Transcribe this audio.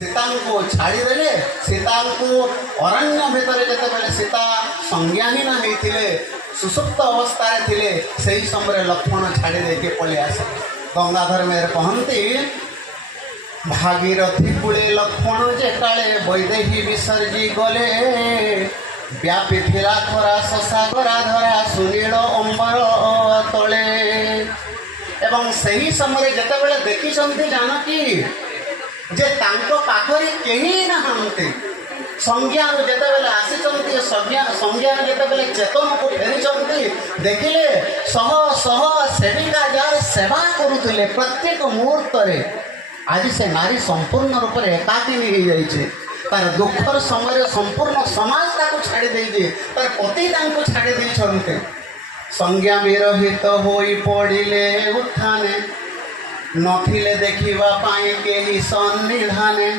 ସୀତାଙ୍କୁ ଛାଡ଼ିଦେଲେ। ସୀତାଙ୍କୁ ଅରଣ୍ୟ ଭିତରେ ଯେତେବେଳେ ସୀତା ସଂଜ୍ଞାହୀନ ହେଇଥିଲେ, ସୁସୁପ୍ତ ଅବସ୍ଥାରେ ଥିଲେ, ସେହି ସମୟରେ ଲକ୍ଷ୍ମଣ ଛାଡ଼ି ଦେଇକି ପଳେଇ ଆସିଲେ। ଗଙ୍ଗାଧର ମେହେର କହନ୍ତି, ଭାଗୀରଥୀ କୂଳେ ଲକ୍ଷ୍ମଣ ଯେକାଳେ ବୈଦେହୀ ବିସର୍ଜି ଗଲେ, ବ୍ୟାପିଥିଲା ଖରା ଶଶାକରା ଧରା ସୁନୀଳ ଅମ୍ବର ତଳେ। ଏବଂ ସେହି ସମୟରେ ଯେତେବେଳେ ଦେଖିଛନ୍ତି ଜାନକୀ ଯେ ତାଙ୍କ ପାଖରେ କେହି ନାହାନ୍ତି, ସଂଜ୍ଞାରୁ ଯେତେବେଳେ ଆସିଛନ୍ତି, ସଂଜ୍ଞାରୁ ଯେତେବେଳେ ଚେତନକୁ ଫେରିଛନ୍ତି, ଦେଖିଲେ ଶହ ଶହ ସେବିକା ଯାହାର ସେବା କରୁଥିଲେ ପ୍ରତ୍ୟେକ ମୁହୂର୍ତ୍ତରେ, ଆଜି ସେ ନାରୀ ସମ୍ପୂର୍ଣ୍ଣ ରୂପରେ ଏକାକିନୀ ହେଇଯାଇଛି। ତାର ଦୁଃଖର ସମୟରେ ସମ୍ପୂର୍ଣ୍ଣ ସମାଜ ତାକୁ ଛାଡ଼ି ଦେଇଛି, ତାର ପତି ତାଙ୍କୁ ଛାଡ଼ି ଦେଇଛନ୍ତି। ସଂଜ୍ଞା ବିରହିତ ହୋଇ ପଡ଼ିଲେ ଉତ୍ଥାନେ, ନଥିଲେ ଦେଖିବା ପାଇଁ କେହି ସନ୍ନିଧାନେ।